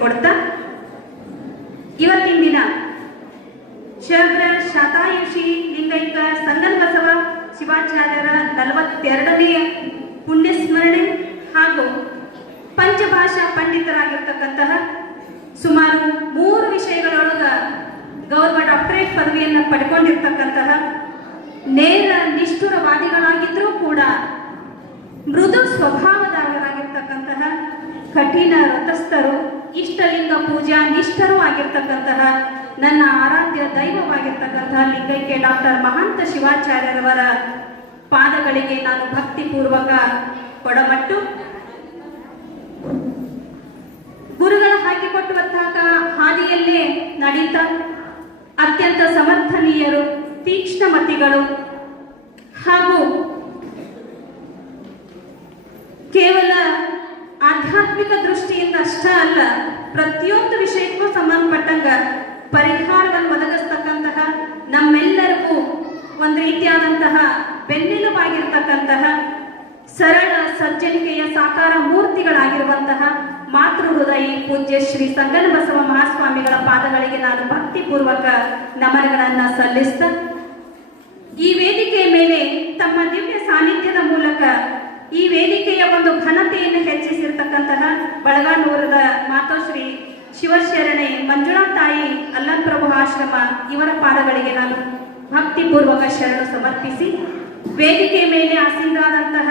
ಕೊಡ್ತಾ ಇವತ್ತಿನ ದಿನ ಶಬ್ರ ಶತಾಯುಷಿ ಲಿಂಗೈಕ ಸಂಗನ್ ಬಸವ ಶಿವಾಚಾರ್ಯರ ನಲವತ್ತೆರಡನೆಯ ಪುಣ್ಯಸ್ಮರಣೆ ಹಾಗೂ ಪಂಚಭಾಷಾ ಪಂಡಿತರಾಗಿರ್ತಕ್ಕಂತಹ ಸುಮಾರು ಮೂರು ವಿಷಯಗಳೊಳಗ ಗೌರವ ಡಾಕ್ಟರೇಟ್ ಪದವಿಯನ್ನು ಪಡ್ಕೊಂಡಿರ್ತಕ್ಕಂತಹ ನೇರ ನಿಷ್ಠುರವಾದಿಗಳಾಗಿದ್ರೂ ಕೂಡ ಮೃದು ಸ್ವಭಾವದವರಾಗಿರ್ತಕ್ಕಂತಹ ಕಠಿಣ ರಥಸ್ಥರು, ಇಷ್ಟಲಿಂಗ ಪೂಜಾ ನಿಷ್ಠರು ಆಗಿರ್ತಕ್ಕಂತಹ ನನ್ನ ಆರಾಧ್ಯ ದೈವವಾಗಿರ್ತಕ್ಕಂತಹ ಲಿಂಗೈಕ್ಯ ಡಾಕ್ಟರ್ ಮಹಾಂತ ಶಿವಾಚಾರ್ಯರವರ ಪಾದಗಳಿಗೆ ನಾನು ಭಕ್ತಿಪೂರ್ವಕ ಕೊಡಮಟ್ಟು ಗುರುಗಳ ಹಾಕಿಕೊಟ್ಟುವಂತಹ ಹಾದಿಯಲ್ಲೇ ನಡೀತ ಅತ್ಯಂತ ಸಮರ್ಥನೀಯರು, ತೀಕ್ಷ್ಣಮತಿಗಳು ಹಾಗೂ ಕೇವಲ ಆಧ್ಯಾತ್ಮಿಕ ದೃಷ್ಟಿಯಿಂದ ಅಷ್ಟೇ ಅಲ್ಲ, ಪ್ರತಿಯೊಂದು ವಿಷಯಕ್ಕೂ ಸಂಬಂಧಪಟ್ಟಂಗ ಪರಿಹಾರವನ್ನು ಒದಗಿಸ್ತಕ್ಕಂತಹ ನಮ್ಮೆಲ್ಲರಿಗೂ ಒಂದು ರೀತಿಯಾದಂತಹ ಬೆನ್ನೆಲುಬಾಗಿರ್ತಕ್ಕಂತಹ ಸರಳ ಸಜ್ಜನಿಕೆಯ ಸಾಕಾರ ಮೂರ್ತಿಗಳಾಗಿರುವಂತಹ ಮಾತೃ ಹೃದಯ ಪೂಜ್ಯ ಶ್ರೀ ಸಂಗನ ಬಸವ ಮಹಾಸ್ವಾಮಿಗಳ ಪಾದಗಳಿಗೆ ನಾನು ಭಕ್ತಿಪೂರ್ವಕ ನಮನಗಳನ್ನ ಸಲ್ಲಿಸ್ತ ಈ ವೇದಿಕೆಯ ಮೇಲೆ ತಮ್ಮ ದಿವ್ಯ ಸಾನ್ನಿಧ್ಯದ ಮೂಲಕ ಈ ವೇದಿಕೆಯ ಒಂದು ಘನತೆಯನ್ನು ಹೆಚ್ಚಿಸಿರ್ತಕ್ಕಂತಹ ಬಳಗಾನೂರದ ಮಾತೋಶ್ರೀ ಶಿವಶರಣೆ ಮಂಜುಳಾ ತಾಯಿ ಅಲ್ಲಂಪ್ರಭು ಆಶ್ರಮ ಇವರ ಪಾದಗಳಿಗೆ ನಾನು ಭಕ್ತಿಪೂರ್ವಕ ಶರಣು ಸಮರ್ಪಿಸಿ, ವೇದಿಕೆ ಮೇಲೆ ಆಸೀನರಾದಂತಹ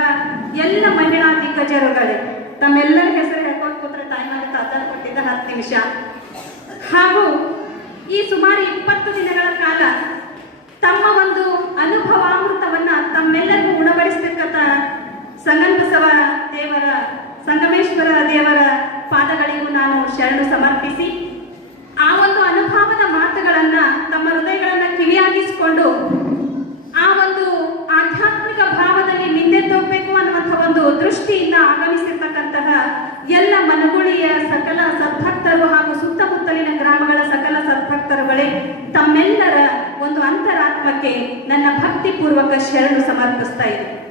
ಎಲ್ಲ ಮಹಿಳಾ ದಿಗ್ಗಜರುಗಳೇ, ತಮ್ಮೆಲ್ಲರ ಹೆಸರು ಹೇಳ್ಕೊಂಡು ಕೂತ್ರೆ ತಾಯಿ ಆಗುತ್ತೆ ಅದನ್ನು ಕೊಟ್ಟಿದ್ದ ಹತ್ತು ನಿಮಿಷ. ಹಾಗೂ ಈ ಸುಮಾರು ಇಪ್ಪತ್ತು ದಿನಗಳ ಕಾಲ ತಮ್ಮ ಒಂದು ಅನುಭವಾಮೃತವನ್ನ ತಮ್ಮೆಲ್ಲರಿಗೂ ಉಣಬಡಿಸ್ತಕ್ಕಂಥ ಸಂಗನ್ ದೇವರ, ಸಂಗಮೇಶ್ವರ ದೇವರ ಪಾದಗಳಿಗೂ ನಾನು ಶರಣು ಸಮರ್ಪಿಸಿ, ಆ ಒಂದು ಅನುಭವದ ಮಾತುಗಳನ್ನ ತಮ್ಮ ಹೃದಯಗಳನ್ನ ಕಿವಿಯಾಗಿಸಿಕೊಂಡು, ಆ ಒಂದು ಆಧ್ಯಾತ್ಮಿಕ ಭಾವದಲ್ಲಿ ನಿಂದೆತ್ತೋಗ್ಬೇಕು ಅನ್ನುವಂಥ ಒಂದು ದೃಷ್ಟಿಯಿಂದ ಆಗಮಿಸಿರ್ತಕ್ಕಂತಹ ಎಲ್ಲ ಮನಗುಳಿಯ ಸಕಲ ಸದ್ಭಕ್ತರು ಹಾಗೂ ಸುತ್ತಮುತ್ತಲಿನ ಗ್ರಾಮಗಳ ಸಕಲ ಸದ್ಭಕ್ತರುಗಳೇ, ತಮ್ಮೆಲ್ಲರ ಒಂದು ಅಂತರಾತ್ಮಕ್ಕೆ ನನ್ನ ಭಕ್ತಿಪೂರ್ವಕ ಶರಣು ಸಮರ್ಪಿಸ್ತಾ ಇದೆ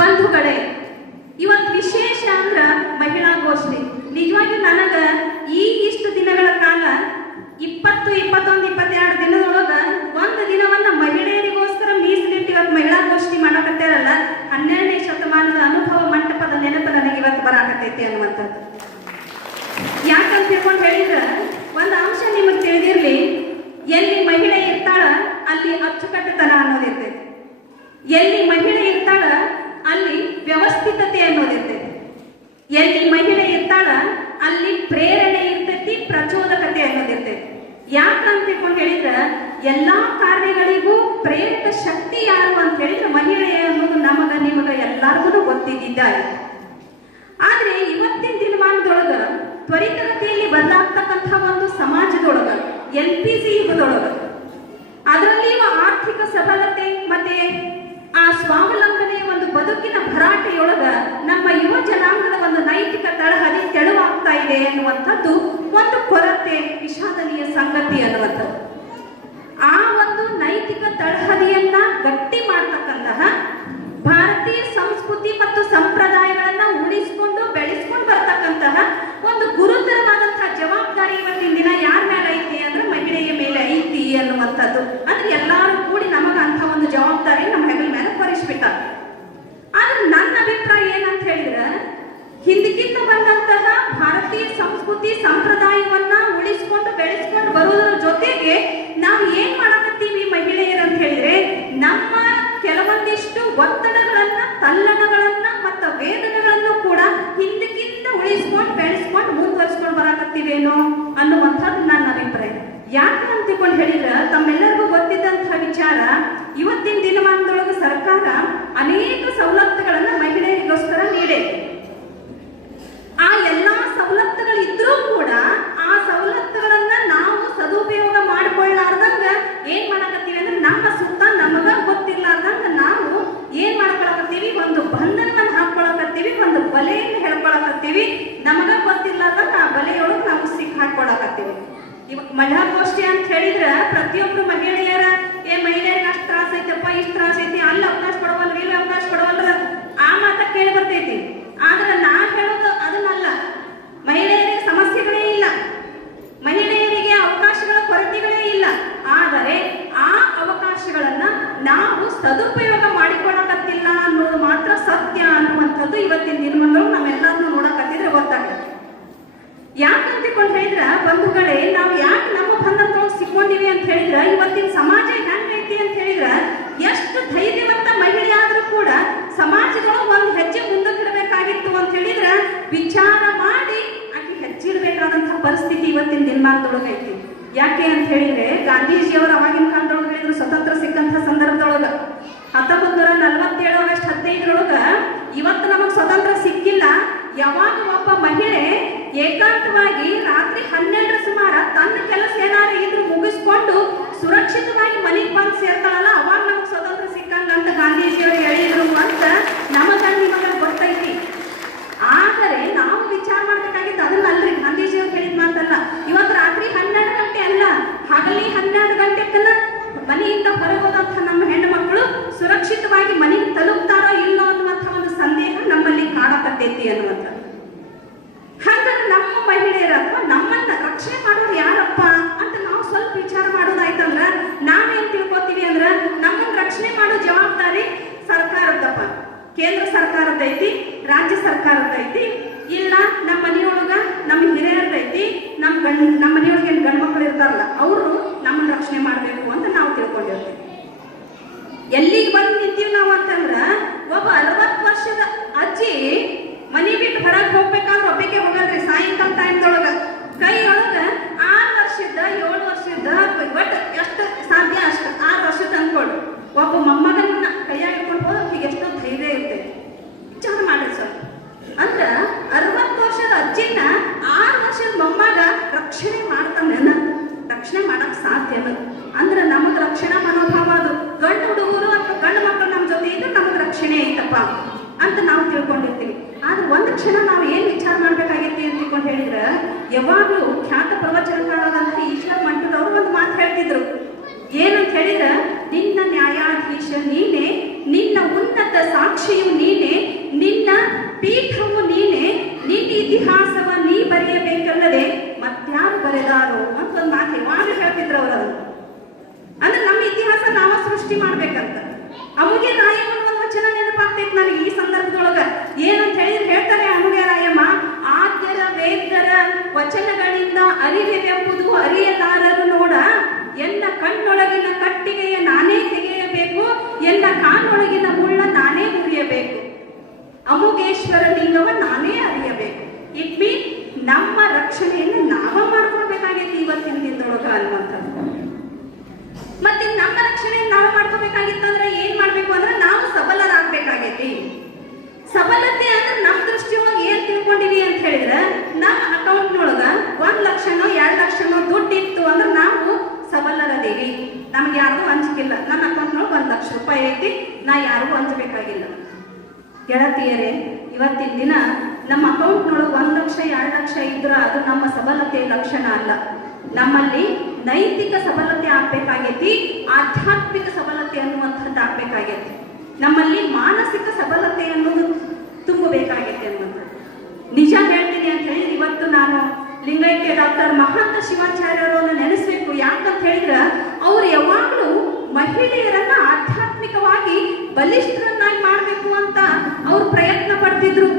ಬಂಧುಗಳೇ, ಇವತ್ತು ವಿಶೇಷ ಅಂದ್ರ ಮಹಿಳಾ ಗೋಷ್ಠಿ. ನಿಜವಾಗಿ ನನಗ ಈ ಇಷ್ಟು ದಿನಗಳ ಕಾಲ ಇಪ್ಪತ್ತು, ಇಪ್ಪತ್ತೊಂದು, ಇಪ್ಪತ್ತೆರಡು ದಿನದೊಳಗ ಒಂದು ದಿನವನ್ನ ಮಹಿಳೆಯರಿಗೋಸ್ಕರ ಮೀಸಲಿಟ್ಟು ಇವತ್ತು ಮಹಿಳಾ ಗೋಷ್ಠಿ ಮಾಡಕತ್ತಾರಲ್ಲ, ಹನ್ನೆರಡನೇ ಶತಮಾನದ ಅನುಭವ ಮಂಟಪದ ನೆನಪು ನನಗೆ ಇವತ್ತು ಬರಾಕತ್ತೈತಿ ಅನ್ನುವಂಥದ್ದು ಯಾಕಂತ ತಿಳ್ಕೊಂಡು ಹೇಳಿದ್ರ, ಒಂದು ಅಂಶ ನಿಮಗೆ ತಿಳಿದಿರ್ಲಿ, ಎಲ್ಲಿ ಮಹಿಳೆ ಇರ್ತಾಳ, ಅಲ್ಲಿ ಅಚ್ಚುಕಟ್ಟುತನ ಅನ್ನೋದಿರ್ತೈತಿ. ಎಲ್ಲಿ ಮಹಿಳೆ ಇರ್ತಾಳ ಅಲ್ಲಿ ವ್ಯವಸ್ಥಿತತೆ ಅನ್ನೋದಿರ್ತೈತಿ ಎಲ್ಲಿ ಮಹಿಳೆ ಇರ್ತಾಳ ಅಲ್ಲಿ ಪ್ರೇರಣೆ ಇರ್ತೈತಿ, ಪ್ರಚೋದಕತೆ ಅನ್ನೋದಿರ್ತೈತಿ ಯಾಕಂತ ತಿಳ್ಕೊಂಡು ಹೇಳಿದ್ರ, ಎಲ್ಲಾ ಕಾರ್ಯಗಳಿಗೂ ಪ್ರೇರಕ ಶಕ್ತಿ ಯಾರು ಅಂತ ಹೇಳಿದ್ರೆ, ಮಹಿಳೆ ಅನ್ನೋದು ನಮಗ, ನಿಮಗ ಎಲ್ಲಾರ್ಗು ಗೊತ್ತಿದ್ದಿದ್ದಾರೆ ಆದ್ರೆ ಇವತ್ತಿನ ದಿನಮಾನದೊಳಗ ತ್ವರಿತಗತಿಯಲ್ಲಿ ಬದಲಾಗ್ತಕ್ಕಂಥ ಒಂದು ಸಮಾಜದೊಳಗ, ಎಲ್ ಪಿ ಸಿ ಯುಗದೊಳಗ, ಅದರಲ್ಲಿ ಆರ್ಥಿಕ ಸಬಲತೆ ಮತ್ತೆ ಆ ಸ್ವಾವಲಂಬನೆಯ ಒಂದು ಬದುಕಿನ ಭರಾಟೆಯೊಳಗ ನಮ್ಮ ಯುವ ಜನಾಂಗದ ಒಂದು ನೈತಿಕ ತಳಹದಿ ತೆಳುವಾಗ್ತಾ ಇದೆ ಅನ್ನುವಂಥದ್ದು ಒಂದು ಕೊರತೆ, ವಿಷಾದನೀಯ ಸಂಗತಿ ಅನ್ನುವಂಥದ್ದು. ಆ ಒಂದು ನೈತಿಕ ತಳಹದಿಯನ್ನ ಗಟ್ಟಿ ಮಾಡ್ತಕ್ಕಂತಹ ಭಾರತೀಯ ಸಂಸ್ಕೃತಿ ಮತ್ತು ಸಂಪ್ರದಾಯಗಳನ್ನ ಉಳಿಸ್ಕೊಂಡು ಬೆಳೆಸ್ಕೊಂಡು ಬರ್ತಕ್ಕಂತಹ ಒಂದು ಗುರುತರವಾದಂತಹ ಜವಾಬ್ದಾರಿ ಇವತ್ತಿನ ದಿನ ಯಾರ ಮೇಲೆ ಐತಿ ಅಂದ್ರೆ ಮಹಿಳೆಯ ಮೇಲೆ ಐತಿ ಅನ್ನುವಂಥದ್ದು. ಅಂದ್ರೆ ಎಲ್ಲಾರು ಕೂಡಿ ನಮಗ ಅಂತ ಒಂದು ಜವಾಬ್ದಾರಿ ನಮ್ಮ ಹೆಗಲ ಮೇಲೆ ಹೊರಿಸ್ಬಿಟ್ಟಾರ ಆದ್ರೆ ನನ್ನ ಅಭಿಪ್ರಾಯ ಏನಂತ ಹೇಳಿದ್ರೆ ಹಿಂದಕ್ಕಿಂತ ಬಂದಂತಹ ಭಾರತೀಯ ಸಂಸ್ಕೃತಿ ಸಂಪ್ರದಾಯವನ್ನ ಉಳಿಸ್ಕೊಂಡು ಬೆಳೆಸ್ಕೊಂಡು ಬರುವುದರ ಜೊತೆಗೆ ನಾವು ಏನ್ ಮಾಡಕತ್ತೀವಿ ಅಂತ ಹೇಳಿದ್ರೆ, ನಮ್ಮ ಕೆಲವೊಂದಿಷ್ಟು ಒತ್ತಡಗಳನ್ನ, ತಲ್ಲಣಗಳನ್ನ ಮತ್ತ ವೇದನೆಗಳನ್ನು ಕೂಡ ಹಿಂದಕ್ಕಿಂತ ಉಳಿಸ್ಕೊಂಡು ಬೆಳೆಸ್ಕೊಂಡು ಮುಂದುವರಿಸ್ಕೊಂಡು ಬರಾಕತ್ತೀವೇನೋ? ಯಾಕೆ ಅಂತ ತಿಳ್ಕೊಂಡು ಹೇಳಿದ್ರ? ತಮ್ಮೆಲ್ಲರಿಗೂ ಗೊತ್ತಿದ್ದಂತಹ ವಿಚಾರ, ಇವತ್ತಿನ ದಿನಮಾನದೊಳಗೆ ಸರ್ಕಾರ ಅನೇಕ ಸವಲತ್ತುಗಳನ್ನ ಮಹಿಳೆಯರಿಗೋಸ್ಕರ ನೀಡಿದೆ ಆ ಎಲ್ಲಾ ಸವಲತ್ತುಗಳು ಇದ್ರೂ ಕೂಡ ಆ ಸವಲತ್ತುಗಳನ್ನ ನಾವು ಸದುಪಯೋಗ ಮಾಡಿಕೊಳ್ಳಾರ್ದಂಗ ಏನ್ ಮಾಡಕತ್ತೀವಿ ಅಂದ್ರೆ ನಮ್ಮ ಸುತ್ತ ನಮಗ ಗೊತ್ತಿರ್ಲಾರ್ದಂಗ ನಾವು ಏನ್ ಮಾಡ್ಕೊಳಕತ್ತೀವಿ ಒಂದು ಬಂಧನವನ್ನ ಹಾಕೊಳಕತ್ತೀವಿ ಇವ ಮಹಿಳಾಗೋಷ್ಠಿ ಅಂತ ಹೇಳಿದ್ರ ಪ್ರತಿಯೊಬ್ರು ಮಹಿಳೆಯರ ಏ ಮಹಿಳೆಯರಿಗೆ ಅಷ್ಟು ತ್ರಾಸ ಐತಪ್ಪ ಇಷ್ಟು ತ್ರಾಸ ಐತಿ ಅಲ್ಲಿ ಅವಕಾಶ ಕೊಡವಲ್ರಿ ಇಲ್ಲಿ ಅವಕಾಶ ಕೊಡವಲ್ರ ಆ ಮಾತ ಕೇಳಿ ಬರ್ತೈತಿ ಆದ್ರೆ ನಾ ಹೇಳೋದು ಅದನ್ನಲ್ಲ ಮಹಿಳೆಯರಿಗೆ ಸಮಸ್ಯೆಗಳೇ ಇಲ್ಲ ಮಹಿಳೆಯರಿಗೆ ಅವಕಾಶಗಳ ಕೊರತೆಗಳೇ ಇಲ್ಲ ಆದರೆ ಆ ಅವಕಾಶಗಳನ್ನ ನಾವು ಸದುಪಯೋಗ ಮಾಡಿಕೊಳ್ಳಕತ್ತಿಲ್ಲ ಅನ್ನೋದು ಮಾತ್ರ ಸತ್ಯ ಅನ್ನುವಂಥದ್ದು ಇವತ್ತಿನ ದಿನಗಳು ನಾವೆಲ್ಲರನ್ನೂ ನೋಡಕತ್ತಿದ್ರೆ ಗೊತ್ತಾಗುತ್ತೆ ಯಾಕಂತ ತಿಳ್ಕೊಂಡು ಹೇಳಿದ್ರ ಬಂಧುಗಳೇ ನಾವು ಯಾಕೆ ನಮ್ಮ ಬಂಧನದೊಳಗೆ ಸಿಕ್ಕೊಂಡಿವಿ ಅಂತ ಹೇಳಿದ್ರೆ, ಇವತ್ತಿನ ಸಮಾಜ ಹೆಂಗೈತಿ ಅಂತ ಹೇಳಿದ್ರೆ, ಎಷ್ಟು ಧೈರ್ಯವಂತ ಮಹಿಳೆ ಆದ್ರೂ ಕೂಡ ಸಮಾಜದೊಳಗೆ ಒಂದು ಹೆಜ್ಜೆ ಮುಂದಕ್ಕೆ ಇಡಬೇಕಾಗಿತ್ತು ಅಂತ ಹೇಳಿದ್ರೆ, ವಿಚಾರ ಮಾಡಿ ಆಕೆ ಹೆಜ್ಜೆ ಪರಿಸ್ಥಿತಿ ಇವತ್ತಿನ ದಿನಮಾನದೊಳಗೆ ಐತಿ. ಯಾಕೆ ಅಂತ ಹೇಳಿದ್ರೆ, ಗಾಂಧೀಜಿಯವರು ಅವಾಗಿನ ಕಾಲದೊಳಗೆ ಹೇಳಿದ್ರು ಸ್ವತಂತ್ರ ಸಿಕ್ಕಂತ ಸಂದರ್ಭದೊಳಗ. ಹತ್ತೊಂಬತ್ತು ನೂರ ನಲವತ್ತೇಳು ಆಗಸ್ಟ್ ಹದಿನೈದರೊಳಗ ಇವತ್ತು ನಮಗ್ ಸ್ವತಂತ್ರ ಸಿಕ್ಕಿಲ್ಲ ಯಾವಾಗ ಒಬ್ಬ ಮಹಿಳೆ ಏಕಾಂತವಾಗಿ ರಾತ್ರಿ ಹನ್ನೆರಡರ ಸುಮಾರ ತನ್ನ ಕೆಲಸ ಏನಾದ್ರೂ ಇದ್ರು ಮುಗಿಸ್ಕೊಂಡು ಸುರಕ್ಷಿತವಾಗಿ ಮನೆಗೆ ಬಂದು ಸೇರ್ತಾಳಲ್ಲ, ಅವಾಗ ನಮ್ಗೆ ಸ್ವತಂತ್ರ ಸಿಕ್ಕಂಗ ಅಂತ ಗಾಂಧೀಜಿಯವರು ಹೇಳಿದ್ರು ಅಂತ ನಮಗ ನಿಮಗ ಗೊತ್ತೈತಿ ಆದರೆ ನಾವು ವಿಚಾರ ಮಾಡ್ಬೇಕಾಗಿತ್ತು ಅದನ್ನ ಅಲ್ರಿ ಗಾಂಧೀಜಿಯವ್ರು ಹೇಳಿದ ಮಾತಲ್ಲ ಇವತ್ತು ರಾತ್ರಿ ಹನ್ನೆರಡು ಗಂಟೆ ಅಲ್ಲ ಹಗಲಿ ಹನ್ನೆರಡು ಗಂಟೆಕನ್ನ ಮನೆಯಿಂದ ಹೊರಗೆ ಹೋದಂಥ ನಮ್ಮ ಹೆಣ್ಣು ಮಕ್ಕಳು ಸುರಕ್ಷಿತವಾಗಿ ಮನೆಗೆ ತಲುಪ್ತಾರೋ ಇಲ್ಲೋ ಅನ್ನುವಂಥ ಒಂದು ಸಂದೇಹ ನಮ್ಮಲ್ಲಿ ಕಾಡಕತ್ತೈತಿ ಅನ್ನುವಂಥದ್ದು ಹಾಗಾದ್ರೆ ನಮ್ಮ ಮಹಿಳೆಯರ ಅಥವಾ ನಮ್ಮನ್ನ ರಕ್ಷಣೆ ಮಾಡೋರು ಯಾರಪ್ಪ ಅಂತ ನಾವು ಸ್ವಲ್ಪ ವಿಚಾರ ಮಾಡೋದಾಯ್ತಂದ್ರ ನಾವೇನ್ ತಿಳ್ಕೊತೀವಿ ಅಂದ್ರ ನಮ್ಮನ್ನ ರಕ್ಷಣೆ ಮಾಡೋ ಜವಾಬ್ದಾರಿ ಸರ್ಕಾರದಪ್ಪ ಕೇಂದ್ರ ಸರ್ಕಾರದ ಐತಿ ರಾಜ್ಯ ಸರ್ಕಾರದ ಐತಿ ಇಲ್ಲ ನಮ್ಮ ಮನೆಯೊಳಗ ನಮ್ಮ ಹಿರಿಯರದ ಐತಿ ನಮ್ಮ ಗಂಡ್ ನಮ್ಮ ಮನೆಯೊಳಗೆ ಏನ್ ಗಂಡ್ ಮಕ್ಕಳು ಇರ್ತಾರಲ್ಲ ಅವರು ನಮ್ಮನ್ನ ರಕ್ಷಣೆ ಮಾಡಬೇಕು ಅಂತ ನಾವು ತಿಳ್ಕೊಂಡಿರ್ತೀವಿ ಎಲ್ಲಿಗೆ ಬಂದು ನಿಂತೀವಿ ನಾವು ಅಂತಂದ್ರ ಒಬ್ಬ ಅರವತ್ತು ವರ್ಷದ ಅಜ್ಜಿ ಮನಿ ಬಿಟ್ಟು ಹೊರಗೆ ಹೋಗ್ಬೇಕಾದ್ರೆ ಒಬ್ಬಕ್ಕೆ ಹೋಗಲ್ರಿ, ಸಾಯಂಕಾಲ ಟೈಮ್ದೊಳಗ ಕೈ ಒಳಗ ಆರು ವರ್ಷದ ಏಳು ವರ್ಷದ ಒಟ್ಟು ಎಷ್ಟು ಸಾಧ್ಯ ಅಷ್ಟು ಆರು ವರ್ಷದ ಅನ್ಕೊಡು. ಒಬ್ಬ ಮೊಮ್ಮಗನ ಕೈಯಾಗ ಇಟ್ಕೊಂಡು ಹೋದ್ರೆ ಆಕಿಗೆ ಎಷ್ಟೋ ಧೈರ್ಯ ಇರ್ತೈತಿ. ವಿಚಾರ ಮಾಡ್ರಿ ಸರ್. ಅಂದ್ರ ಅರವತ್ತು ವರ್ಷದ ಅಜ್ಜಿನ ಆರು ವರ್ಷದ ಮೊಮ್ಮಗ ರಕ್ಷಣೆ ಮಾಡ್ತಾನೆ ರಕ್ಷಣೆ ಮಾಡಕ್ ಸಾಧ್ಯನ ಅಂದ್ರ ನಮಗ್ ರಕ್ಷಣಾ ಅದು ಗಂಡು ಹುಡುಗರು ಅಥವಾ ಗಂಡು ಮಕ್ಕಳು ನಮ್ಮ ಜೊತೆ ಇದ್ರೆ ನಮಗ್ ರಕ್ಷಣೆ ಐತಪ್ಪ ಅಂತ ನಾವು ತಿಳ್ಕೊಂಡಿರ್ತೀವಿ. ಆದ್ರೆ ಒಂದು ಕ್ಷಣ ನಾವು ಏನ್ ವಿಚಾರ ಮಾಡ್ಬೇಕಾಗೈತಿ ಅಂತ ತಿಳ್ಕೊಂಡು ಹೇಳಿದ್ರೆ, ಯಾವಾಗ್ಲೂ ಖ್ಯಾತ ಪ್ರವಚನಕಾರರಾದಂತ ಈಶ್ವರ್ ಮಂಟೂರ್ ಒಂದು ಮಾತು ಹೇಳ್ತಿದ್ರು. ಏನಂತ ಹೇಳಿದ್ರ, ನಿನ್ನ ನ್ಯಾಯಾಧೀಶ ನೀನೆ, ನಿನ್ನ ಉನ್ನತ ಸಾಕ್ಷಿಯು ನೀನೆ, ನಿನ್ನ ಪೀಠವು ನೀನೆ, ನಿನ್ನ ಇತಿಹಾಸವ ನೀ ಬರೆಯಬೇಕಲ್ಲದೆ ಮತ್ತಾರು ಬರೆದಾರು? ಅಂತ ಒಂದು ಮಾತು ಯಾವಾಗ ಹೇಳ್ತಿದ್ರು ಅವರು ಅದನ್ನ ಅಂದ್ರೆ ನಮ್ಮ ಇತಿಹಾಸ ನಾವ ಸೃಷ್ಟಿ ಮಾಡ್ಬೇಕಂತ. ಅಮುಗೆ ರಾಯಮ್ಮ ಒಂದು ವಚನ ನೆನಪಾಗ್ತೈತಿ ನನಗೆ ಈ ಸಂದರ್ಭದೊಳಗ. ಏನಂತ ಹೇಳಿದ್ರೆ ಹೇಳ್ತಾರೆ ಅಮುಗೆ ರಾಯಮ್ಮ, ಆದ್ಯರ ವೇದರ ವಚನಗಳಿಂದ ಅರಿವೆಂಬುದು ಅರಿಯಲಾರರು ನೋಡ. ಎಲ್ಲ ಕಣ್ಣೊಳಗಿನ ಕಟ್ಟಿಗೆಯ ನಾನೇ ತೆಗೆಯಬೇಕು, ಎನ್ನ ಕಾನೊಳಗಿನ ಮುಳ್ಳ ನಾನೇ ಮುರಿಯಬೇಕು. ಅಮುಗೇಶ್ವರ ಲಿಂಗವ ನಾನೇ ಅರಿಯಬೇಕು. ಇಟ್ ಮೀನ್ ನಮ್ಮ ರಕ್ಷಣೆಯನ್ನು ನಾವ ಮಾಡ್ಕೊಳ್ಬೇಕಾಗೈತಿ ಇವತ್ತಿನ ದಿನದೊಳಗ ಅನ್ನುವಂಥದ್ದು ಮತ್ತೆ ನಮ್ಮ ರಕ್ಷಣೆ ನಾವು ಮಾಡ್ಕೋಬೇಕಾಗಿತ್ತಂದ್ರೆ ಏನ್ ಮಾಡ್ಬೇಕು ಅಂದ್ರೆ ನಾವು ಸಬಲರಾಗ್ಬೇಕಾಗೈತಿ ಸಬಲತೆ ಅಂದ್ರೆ ನಮ್ಮ ದೃಷ್ಟಿಯೊಳಗೆ ಏನ್ ತಿಳ್ಕೊಂಡಿರಿ ಅಂತ ಹೇಳಿದ್ರೆ, ನಮ್ಮ ಅಕೌಂಟ್ನೊಳಗ ಒಂದ್ ಲಕ್ಷನೋ ಎರಡ್ ಲಕ್ಷನೋ ದುಡ್ಡು ಇತ್ತು ಅಂದ್ರೆ ನಾವು ಸಬಲರದೇವಿ. ನಮ್ಗೆ ಯಾರಿಗೂ ಹಂಚಿಕಿಲ್ಲ ನನ್ನ ಅಕೌಂಟ್ನೊಳಗೆ ಒಂದ್ ಲಕ್ಷ ರೂಪಾಯಿ ಐತಿ, ನಾ ಯಾರಿಗೂ ಹಂಚಬೇಕಾಗಿಲ್ಲ. ಗೆಳತಿಯರೇ, ಇವತ್ತಿನ ದಿನ ನಮ್ಮ ಅಕೌಂಟ್ನೊಳಗೆ ಒಂದ್ ಲಕ್ಷ, ಎರಡ್ ಲಕ್ಷ ಇದ್ರೆ ಅದು ನಮ್ಮ ಸಬಲತೆಯ ಲಕ್ಷಣ ಅಲ್ಲ. ನಮ್ಮಲ್ಲಿ ನೈತಿಕ ಸಬಲತೆ ಆಗ್ಬೇಕಾಗೈತಿ, ಆಧ್ಯಾತ್ಮಿಕ ಸಬಲತೆ ಅನ್ನುವಂಥದ್ದು ಆಗ್ಬೇಕಾಗೈತಿ ನಮ್ಮಲ್ಲಿ ಮಾನಸಿಕ ಸಬಲತೆ ಅನ್ನೋದು ತುಂಬಬೇಕಾಗಿದೆ ಅನ್ನೋದು. ನಿಜ ಹೇಳ್ತೀನಿ ಅಂತ ಹೇಳಿ ಇವತ್ತು ನಾನು ಲಿಂಗೈಕ್ಯ ಡಾಕ್ಟರ್ ಮಹಾಂತ ಶಿವಾಚಾರ್ಯರನ್ನು ನೆನೆಸ್ಬೇಕು ಯಾಕಂತ ಹೇಳಿದ್ರ, ಅವ್ರು ಯಾವಾಗಲೂ ಮಹಿಳೆಯರನ್ನ ಆಧ್ಯಾತ್ಮಿಕವಾಗಿ ಬಲಿಷ್ಠರನ್ನಾಗಿ ಮಾಡಬೇಕು ಅಂತ ಅವ್ರು ಪ್ರಯತ್ನ ಪಡ್ತಿದ್ರು.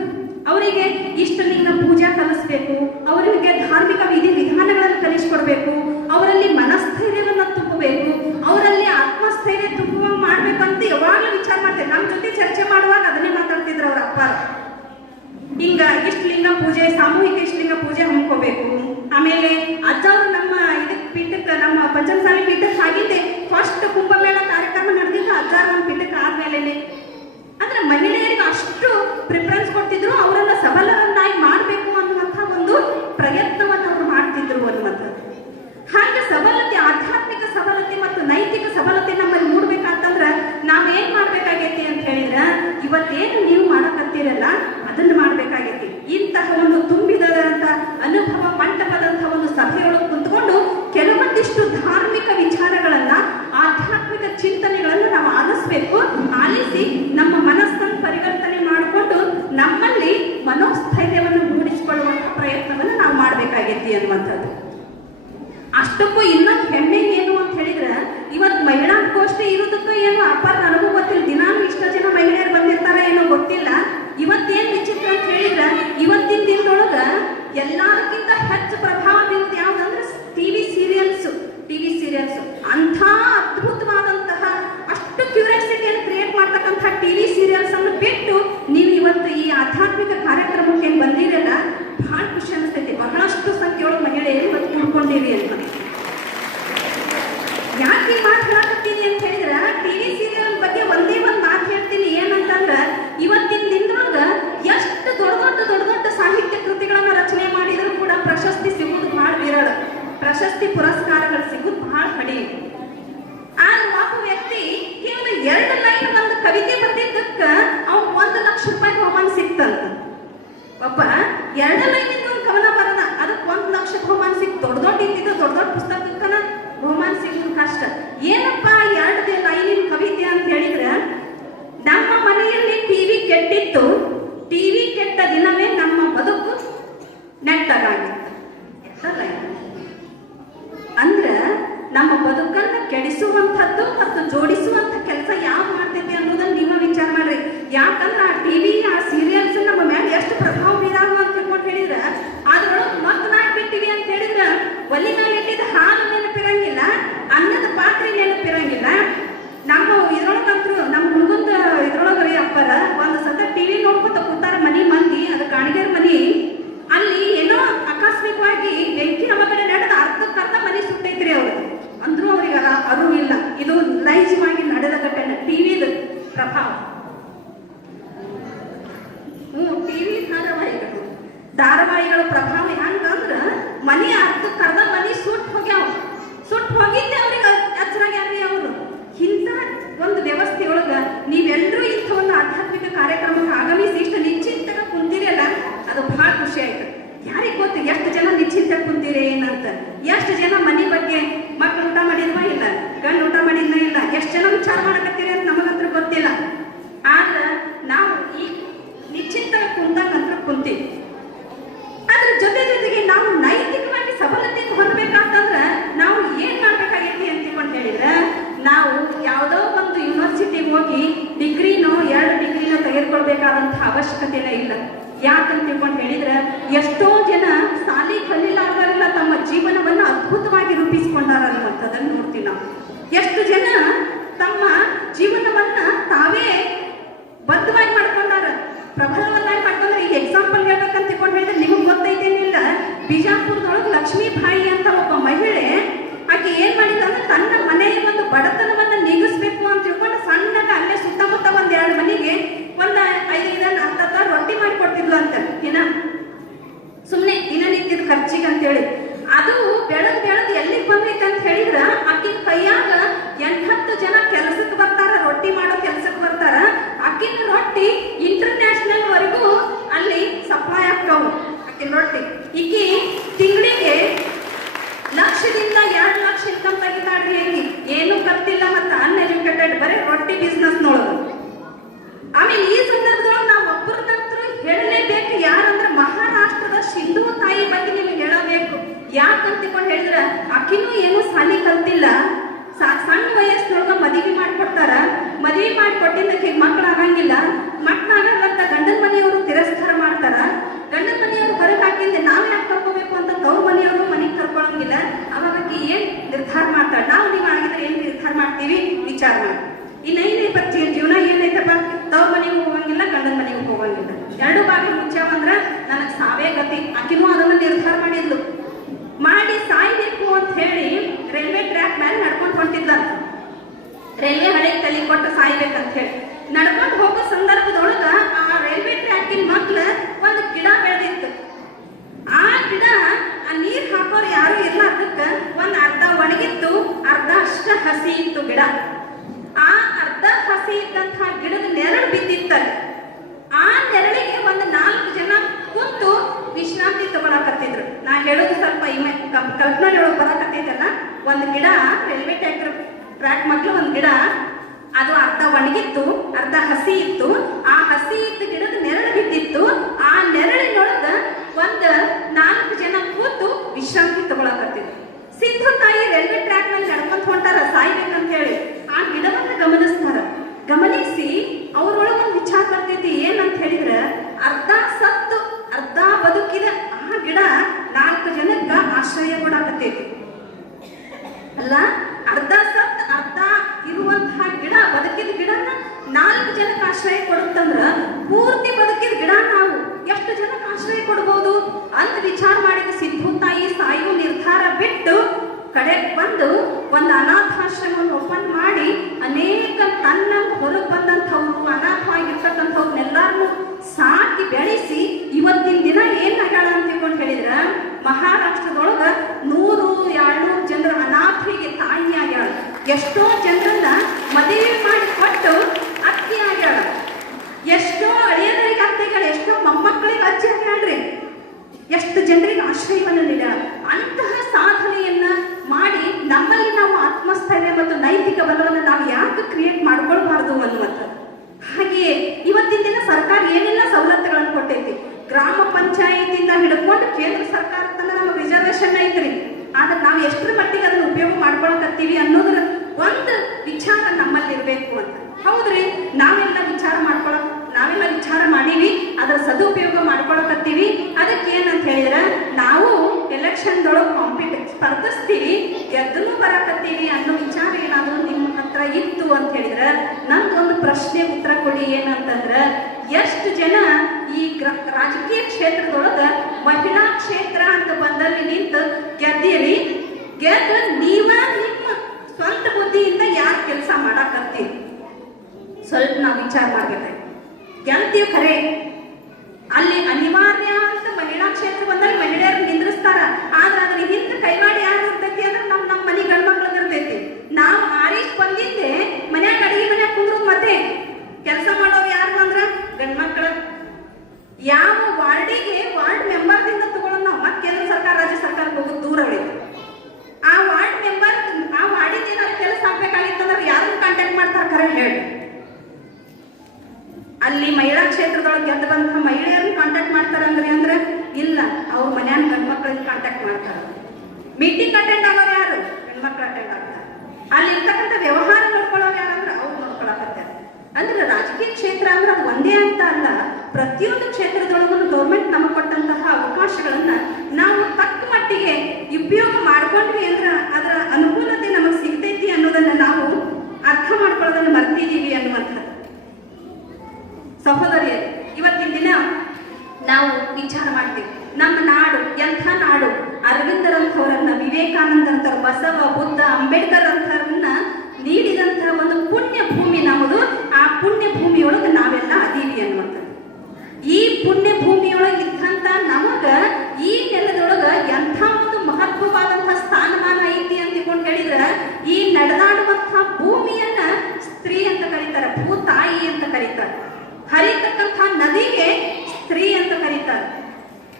ಅವರಿಗೆ ಇಷ್ಟಲಿಂಗ ಪೂಜಾ ಕಲಿಸ್ಬೇಕು, ಅವರಿಗೆ ಧಾರ್ಮಿಕ ವಿಧಿ ವಿಧಾನಗಳನ್ನು ಕಲಿಸ್ಕೊಡ್ಬೇಕು, ಅವರಲ್ಲಿ ಮನಸ್ಥೈರ್ಯವನ್ನು ತುಂಬಬೇಕು ಅವರಲ್ಲಿ ಆತ್ಮಸ್ಥೈರ್ಯ ತುಂಬುವ ಅಂತ ಯಾವಾಗಲೂ ವಿಚಾರ ಮಾಡ್ತಾರೆ ನಮ್ಮ ಜೊತೆ ಚರ್ಚೆ ಮಾಡುವಾಗ ಅದನ್ನೇ ಮಾತಾಡ್ತಿದ್ರು ಅವ್ರ ಅಪ್ಪ ಹಿಂಗ ಇಷ್ಟಲಿಂಗ ಪೂಜೆ, ಸಾಮೂಹಿಕ ಇಷ್ಟಲಿಂಗ ಪೂಜೆ ಹಮ್ಕೋಬೇಕು. ಆಮೇಲೆ ಅಜ್ಜವ್ರು ನಮ್ಮ ಇದಕ್ಕೆ ಪೀಠಕ್ಕೆ, ನಮ್ಮ ಪಂಚಮಸಾಲಿ ಪೀಠಕ್ಕೆ ಆಗಿದ್ದೆ. ಫಸ್ಟ್ ಕುಂಭಮೇಳ ಕಾರ್ಯಕ್ರಮ ನಡೆದಿದ್ದು ಅಜ್ಜಾರ್ ನಮ್ಮ ಪೀಠಕ್ಕೆ ಆದ್ಮೇಲೆ ಮಾಡಂಗಿಲ್ಲ ನಾನು ಮತ್ತೆ ಗಂಡನ ಮನೆಯವರು ತಿರಸ್ಕಾರ ಮಾಡ್ತಾರ. ಗಂಡನ ಮನೆಯವರು ಹೊರಗೆ ಹಾಕಿಂದೆ ನಾವು ಯಾಕೆ ಕರ್ಕೋಬೇಕು ಅಂತ ತವ್ರ ಮನೆಯವರು ಮನೆಗೆ ಕರ್ಕೊಳಂಗಿಲ್ಲ. ಅವಾಗ ಏನ್ ನಿರ್ಧಾರ ಮಾಡ್ತಾರೆ ನಾವು ನೀವು ಆಗಿದ್ರೆ ಏನ್ ನಿರ್ಧಾರ ಮಾಡ್ತೀವಿ? ವಿಚಾರ ಮಾಡಿ. ಇನ್ನ ಎಷ್ಟೋ ಜನರನ್ನ ಮದುವೆ ಮಾಡಿ ಕೊಟ್ಟು ಅಕ್ಕಿ ಆಗ್ಯಾಳ. ಎಷ್ಟೋ ಅಳಿಯನರಿಗೆ, ಅತ್ತೆಗಳು, ಎಷ್ಟೋ ಮೊಮ್ಮಕ್ಕಳಿಗೆ ಅಜ್ಜಿ ಆಗ್ಯಾಳ್ರಿ. ಎಷ್ಟು ಜನರಿಗೆ ಆಶ್ರಯವನ್ನು ನೀಡ್ಯಾಳ. ಅಂತಹ ಸಾಧನೆಯನ್ನ ಮಾಡಿ ನಮ್ಮಲ್ಲಿ ನಾವು ಆತ್ಮಸ್ಥೈರ್ಯ ಮತ್ತು ನೈತಿಕ ಬಲವನ್ನು ನಾವು ಯಾಕೆ ಕ್ರಿಯೇಟ್ ಮಾಡ್ಕೊಳ್ಬಾರ್ದು ಅನ್ನುವಂಥದ್ದು. ಹಾಗೆಯೇ ಇವತ್ತಿನ ದಿನ ಸರ್ಕಾರ ಏನೆಲ್ಲ ಸವಲತ್ತುಗಳನ್ನು ಕೊಟ್ಟೈತಿ. ಗ್ರಾಮ ಪಂಚಾಯಿತಿಯಿಂದ ಹಿಡ್ಕೊಂಡು ಕೇಂದ್ರ ಸರ್ಕಾರ ತನ್ನ ನಮಗೆ ರಿಸರ್ವೇಶನ್ ಐತ್ರಿ. ಆದ್ರೆ ನಾವು ಎಷ್ಟರ ಮಟ್ಟಿಗೆ ಅದನ್ನು ಉಪಯೋಗ ಮಾಡ್ಕೊಳಕತ್ತೀವಿ ಅನ್ನೋದ್ರ ಒಂದು ವಿಚಾರ ನಮ್ಮಲ್ಲಿ ಇರಬೇಕು ಅಂತ. ಹೌದ್ರಿ? ನಾವೆಲ್ಲ ವಿಚಾರ ಮಾಡ್ಕೊಳಕ್ ನಾವೆಲ್ಲ ವಿಚಾರ ಮಾಡೀವಿ, ಅದರ ಸದುಪಯೋಗ ಮಾಡ್ಕೊಳಕತ್ತೀವಿ. ಅದಕ್ಕೆ ಏನಂತ ಹೇಳಿದ್ರೆ, ನಾವು ಎಲೆಕ್ಷನ್ದೊಳಗೆ ಕಾಂಪಿಟ್, ಸ್ಪರ್ಧಿಸ್ತೀವಿ ಗೆದ್ದನು ಬರಕತ್ತೀವಿ ಅನ್ನೋ ವಿಚಾರ ಏನಾದರೂ ನಿಮ್ಮ ಹತ್ರ ಇತ್ತು ಅಂತ ಹೇಳಿದ್ರೆ ನಂದೊಂದು ಪ್ರಶ್ನೆ ಉತ್ತರ ಕೊಡಿ ಏನಂತಂದ್ರ, ಎಷ್ಟು ಜನ ಈ ರಾಜಕೀಯ ಕ್ಷೇತ್ರದೊಳಗೆ ಮಹಿಳಾ ಕ್ಷೇತ್ರ ಅಂತ ಬಂದಲ್ಲಿ ನಿಂತು ಗೆದ್ದೀರಿ? ಗೆದ್ದ ನೀವ ಸ್ವಂತ ಬುದ್ಧಿಯಿಂದ ಯಾರು ಕೆಲಸ ಮಾಡಾಕತ್ತೀವಿ ಸ್ವಲ್ಪ ನಾವು ವಿಚಾರ ಮಾಡ್ಬೇಕು ಗೆಲ್ತೀವಿ ಖರೆ, ಅಲ್ಲಿ ಅನಿವಾರ್ಯ ಅಂತ ಮಹಿಳಾ ಕ್ಷೇತ್ರ ಬಂದಾಗ ಮಹಿಳೆಯರು ನಿಂದ್ರಿಸ್ತಾರ. ಆದ್ರೆ ಅದ್ರ ಹಿಂದೆ ಕೈವಾಡಿ ಯಾರು ಇರ್ತೈತಿ ಅಂದ್ರೆ ನಮ್ ನಮ್ಮ ಮನೆ ಗಂಡ್ಮಕ್ಳಿಗೆ ಇರ್ತೈತಿ ನಾವು ಆರೀಶ್ ಬಂದಿದ್ದೆ ಮನ್ಯಾಗ ಅಡಿಗೆ ಮನ್ಯಾಗ ಕುಂದ್ರದ್ ಮತ್ತೆ ಕೆಲಸ ಮಾಡೋರು ಯಾರು ಅಂದ್ರ ಗಂಡ್ಮಕ್ಳ ಯಾವ ವಾರ್ಡಿಗೆ ವಾರ್ಡ್ ಮೆಂಬರ್ದಿಂದ ತಗೊಳ್ಳೋದು ನಾವು ಮತ್ತೆ ಕೇಂದ್ರ ಸರ್ಕಾರ ರಾಜ್ಯ ಸರ್ಕಾರಕ್ಕೆ ಹೋಗೋದು ದೂರ ಉಳಿತು ಆ ವಾರ್ಡ್ ಮೆಂಬರ್ ಆ ವಾರ್ಡಿಗೆ ಏನಾದ್ರು ಕೆಲಸ ಆಗ್ಬೇಕಾಗಿತ್ತಂದ್ರೆ ಯಾರನ್ನ ಕಾಂಟ್ಯಾಕ್ಟ್ ಮಾಡ್ತಾರೆ ಖರೆ ಹೇಳಿ ಅಲ್ಲಿ ಮಹಿಳಾ ಕ್ಷೇತ್ರದೊಳಗೆ ಗೆದ್ದು ಬಂದ ಮಹಿಳೆಯರನ್ನ ಕಾಂಟ್ಯಾಕ್ಟ್ ಮಾಡ್ತಾರಂದ್ರಿ ಅಂದ್ರೆ ಇಲ್ಲ ಅವ್ರ ಮನ್ಯಾನ ಗಂಡ್ಮಕ್ಳನ್ನ ಕಾಂಟ್ಯಾಕ್ಟ್ ಮಾಡ್ತಾರೆ ಮೀಟಿಂಗ್ ಅಟೆಂಡ್ ಆಗೋರು ಯಾರು ಗಂಡ್ಮಕ್ಳು ಅಟೆಂಡ್ ಆಗ್ತಾರೆ ಅಲ್ಲಿ ಇರ್ತಕ್ಕಂಥ ವ್ಯವಹಾರ ನೋಡ್ಕೊಳ್ಳೋರು ಯಾರಂದ್ರೆ ಅವ್ರು ನೋಡ್ಕೊಳಕತ್ತಾರೆ ಅಂದ್ರೆ ರಾಜಕೀಯ ಕ್ಷೇತ್ರ ಅಂದ್ರೆ ಅದು ಒಂದೇ ಅಂತ ಅಲ್ಲ ಪ್ರತಿಯೊಂದು ಕ್ಷೇತ್ರದೊಳಗೂ ಗೌರ್ಮೆಂಟ್ ನಮಗೆ ಕೊಟ್ಟಂತಹ ಅವಕಾಶಗಳನ್ನ ನಾವು ತಕ್ಕ ಮಟ್ಟಿಗೆ ಉಪಯೋಗ ಮಾಡ್ಕೊಂಡ್ವಿ ಅಂದ್ರೆ ಅದರ ಅನುಕೂಲತೆ ನಮಗೆ ಸಿಗ್ತೈತಿ ಅನ್ನೋದನ್ನ ನಾವು ಅರ್ಥ ಮಾಡ್ಕೊಳ್ಳೋದನ್ನ ಮರ್ತಿದೀವಿ ಅನ್ನುವಂಥದ್ದು ಸಹೋದರಿಯರು ಇವತ್ತಿನ ದಿನ ನಾವು ವಿಚಾರ ಮಾಡ್ತೀವಿ ನಮ್ಮ ನಾಡು ಎಂಥ ನಾಡು ಅರವಿಂದರಂಥವರನ್ನ ವಿವೇಕಾನಂದರಂಥವ್ರ ಬಸವ ಬುದ್ಧ ಅಂಬೇಡ್ಕರ್ ಅಂಥವ್ರನ್ನ ನೀಡಿದಂತಹ ಒಂದು ಪುಣ್ಯ ಭೂಮಿ ನಮ್ಮದು ಆ ಪುಣ್ಯ ಭೂಮಿಯೊಳಗೆ ನಾವೆಲ್ಲ ಅದೀವಿ ಅನ್ನುವಂಥದ್ದು ಈ ಪುಣ್ಯ ಭೂಮಿಯೊಳಗೆ ಇದ್ದಂತ ನಮಗ ಈ ನೆಲದೊಳಗ ಎಂಥ ಒಂದು ಮಹತ್ವವಾದಂತಹ ಸ್ಥಾನಮಾನ ಐತಿ ಅಂತ ತಿಳ್ಕೊಂಡು ಹೇಳಿದ್ರ ಈ ನಡೆದಾಡುವಂತಹ ಭೂಮಿಯನ್ನ ಸ್ತ್ರೀ ಅಂತ ಕರೀತಾರೆ ಭೂತಾಯಿ ಅಂತ ಕರೀತಾರೆ ಹರಿತಕ್ಕಂಥ ನದಿಗೆ ಸ್ತ್ರೀ ಅಂತ ಕರೀತಾರೆ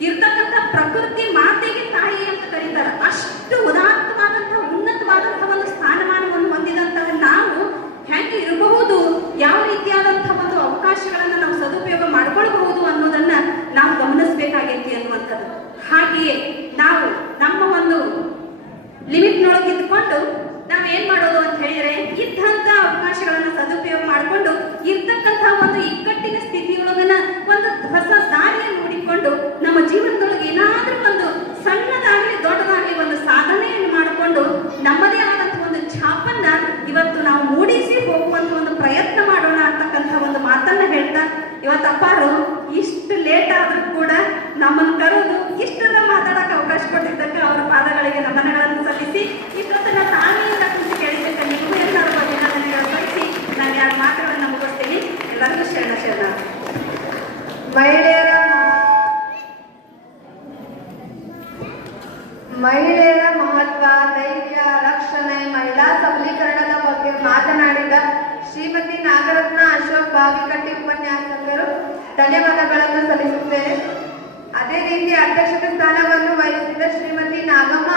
ಇರ್ತಕ್ಕಂಥ ಪ್ರಕೃತಿ ಮಾತೆಗೆ ತಾಯಿ ಅಂತ ಕರೀತಾರೆ. ಅಷ್ಟು ಉದಾತ್ತವಾದಂತಹ ಉನ್ನತವಾದಂತಹ ಒಂದು ಸ್ಥಾನಮಾನವನ್ನು ಹೊಂದಿದಂತಹ ನಾವು ಹೆಂಗೆ ಇರಬಹುದು, ಯಾವ ರೀತಿಯಾದಂತಹ ಒಂದು ಅವಕಾಶಗಳನ್ನ ನಾವು ಸದುಪಯೋಗ ಮಾಡ್ಕೊಳ್ಬಹುದು ಅನ್ನೋದನ್ನ ನಾವು ಗಮನಿಸ್ಬೇಕಾಗೈತಿ ಅನ್ನುವಂಥದ್ದು. ಹಾಗೆಯೇ ನಾವು ನಮ್ಮ ಒಂದು ಲಿಮಿಟ್ನೊಳಗೆ ಇದ್ಕೊಂಡು ನಾವ್ ಏನ್ ಮಾಡೋದು ಅಂತ ಹೇಳಿದ್ರೆ ಇದ್ದಂತ ಅವಕಾಶಗಳನ್ನ ಸದುಪಯೋಗ ಮಾಡಿಕೊಂಡು ಇರ್ತಕ್ಕಂತಹ ಒಂದು ಇಕ್ಕಟ್ಟಿನ ಸ್ಥಿತಿಯೊಳಗನ ಒಂದು ಹೊಸ ದಾರಿಯನ್ನು ನೋಡಿಕೊಂಡು ನಮ್ಮ ಜೀವನದೊಳಗೆ ಏನಾದರೂ ಒಂದು ಸಣ್ಣದಾಗಲಿ ದೊಡ್ಡದಾಗಲಿ ಒಂದು ಸಾಧನೆಯನ್ನು ಮಾಡಿಕೊಂಡು ನಮ್ಮದೇ ಆದಂತಹ ಒಂದು ಛಾಪನ್ನ ಇವತ್ತು ನಾವು ಮೂಡಿಸಿ ಹೋಗುವಂತ ಒಂದು ಪ್ರಯತ್ನ ಮಾಡೋಣ ಅಂತಕ್ಕಂಥ ಒಂದು ಮಾತನ್ನ ಹೇಳ್ತಾ, ಇವತ್ತು ಅಪ್ಪಾರು ಇಷ್ಟು ಲೇಟ್ ಆದ್ರೂ ಕೂಡ ನಮ್ಮನ್ನು ಕರೆದು ಇಷ್ಟನ್ನ ಮಾತಾಡಕ್ಕೆ ಅವಕಾಶ ಕೊಟ್ಟಿದ್ದಕ್ಕೆ ಅವರ ಪಾದಗಳಿಗೆ ನಮನಗಳನ್ನು ಸಲ್ಲಿಸಿ ಇಷ್ಟೊತ್ತನ್ನ ತಾಳ್ಮೆಯಿಂದ ಕುಂತು ಕೇಳಿದ್ದಕ್ಕೆ ನೀವು ಎಲ್ಲರೂ ಅಭಿನಂದನೆಗಳು ಸಲ್ಲಿಸಿ ನಾನು ಎರಡು ಮಾತುಗಳನ್ನು ಮುಗಿಸ್ತೀನಿ. ಎಲ್ಲರಿಗೂ ಶರಣ ಶರಣ. ಮಹಿಳೆಯರ ಮಹಿಳೆಯರ ಮಹತ್ವ, ಧೈರ್ಯ, ರಕ್ಷಣೆ, ಮಹಿಳಾ ಸಬಲೀಕರಣದ ಬಗ್ಗೆ ಮಾತನಾಡಿದ ಶ್ರೀಮತಿ ನಾಗರತ್ನ ಅಶೋಕ್ ಬಾವಿಕಟ್ಟಿ ಉಪನ್ಯಾಸಕರು, ಧನ್ಯವಾದಗಳನ್ನು ಸಲ್ಲಿಸುತ್ತೇನೆ. ಅದೇ ರೀತಿ ಅಧ್ಯಕ್ಷತೆ ಸ್ಥಾನವನ್ನು ವಹಿಸಿದ ಶ್ರೀಮತಿ ನಾಗಮ್ಮ